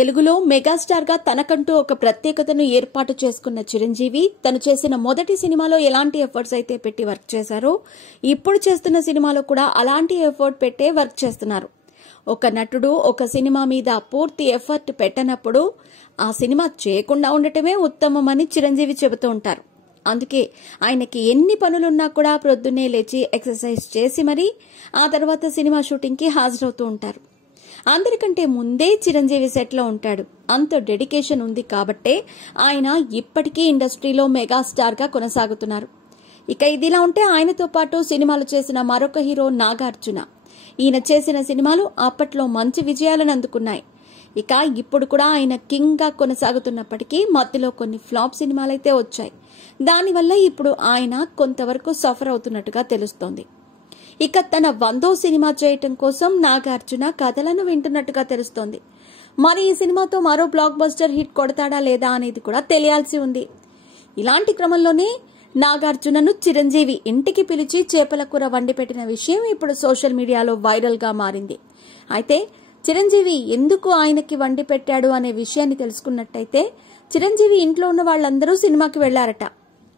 తెలుగులో మెగాస్టార్ గా తనకంటూ ఒక ప్రత్యేకతను ఏర్పాటు చేసుకున్న చిరంజీవి తను చేసిన మొదటి సినిమాలో ఎలాంటి ఎఫర్ట్స్ అయితే పెట్టి వర్క్ చేశారో ఇప్పుడు చేస్తున్న సినిమాలో కూడా అలాంటి ఎఫర్ట్ పెట్టే వర్క్ చేస్తున్నారు. ఒక నటుడు ఒక సినిమా మీద పూర్తి ఎఫర్ట్ పెట్టనప్పుడు ఆ సినిమా చేయకుండా ఉండటమే ఉత్తమమని చిరంజీవి చెబుతూ ఉంటారు. అందుకే ఆయనకి ఎన్ని పనులున్నా కూడా ప్రొద్దున్నే లేచి ఎక్సర్సైజ్ చేసి మరీ ఆ తర్వాత సినిమా షూటింగ్ కి హాజరవుతూ ఉంటారు. అందరికంటే ముందే చిరంజీవి సెట్ లో ఉంటాడు. అంత డెడికేషన్ ఉంది కాబట్టే ఆయన ఇప్పటికీ ఇండస్ట్రీలో మెగాస్టార్ గా కొనసాగుతున్నారు. ఇక ఇదిలా ఉంటే ఆయనతో పాటు సినిమాలు చేసిన మరొక హీరో నాగార్జున. ఈయన చేసిన సినిమాలు అప్పట్లో మంచి విజయాలను అందుకున్నాయి. ఇక ఇప్పుడు కూడా ఆయన కింగ్ గా కొనసాగుతున్నప్పటికీ మధ్యలో కొన్ని ఫ్లాప్ సినిమాలైతే వచ్చాయి. దానివల్ల ఇప్పుడు ఆయన కొంతవరకు సఫర్ అవుతున్నట్టుగా తెలుస్తోంది. ఇక తన 100వ సినిమా చేయటం కోసం నాగార్జున కథలను వింటున్నట్టుగా తెలుస్తోంది. మరి ఈ సినిమాతో మరో బ్లాక్ బస్టర్ హిట్ కొడతాడా లేదా అనేది కూడా తెలియాల్సి ఉంది. ఇలాంటి క్రమంలోనే నాగార్జునను చిరంజీవి ఇంటికి పిలిచి చేపల కూర వండి పెట్టిన విషయం ఇప్పుడు సోషల్ మీడియాలో వైరల్ గా మారింది. అయితే చిరంజీవి ఎందుకు ఆయనకి వండి పెట్టాడు అనే విషయాన్ని తెలుసుకున్నట్టయితే చిరంజీవి ఇంట్లో ఉన్న వాళ్ళందరూ సినిమాకి వెళ్లారట.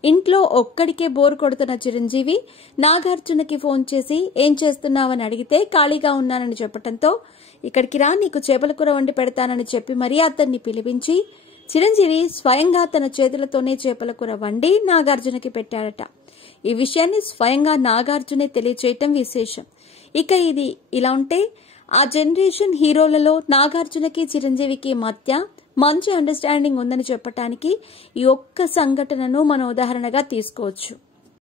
ఇంట్లో ఒక్కడికే బోర్ కొడుతున్న చిరంజీవి నాగార్జునకి ఫోన్ చేసి ఏం చేస్తున్నావని అడిగితే ఖాళీగా ఉన్నానని చెప్పడంతో ఇక్కడికి రా, నీకు చేపల కూర వండి పెడతానని చెప్పి మరీ అతన్ని పిలిపించి చిరంజీవి స్వయంగా తన చేతులతోనే చేపల కూర వండి నాగార్జునకి పెట్టాడట. ఈ విషయాన్ని స్వయంగా నాగార్జునే తెలియచేయటం విశేషం. ఇక ఇది ఇలా ఉంటే ఆ జనరేషన్ హీరోలలో నాగార్జునకి చిరంజీవికి మధ్య మంచి అండర్స్టాండింగ్ ఉందని చెప్పటానికి ఈ ఒక్క సంఘటనను మనం ఉదాహరణగా తీసుకోవచ్చు.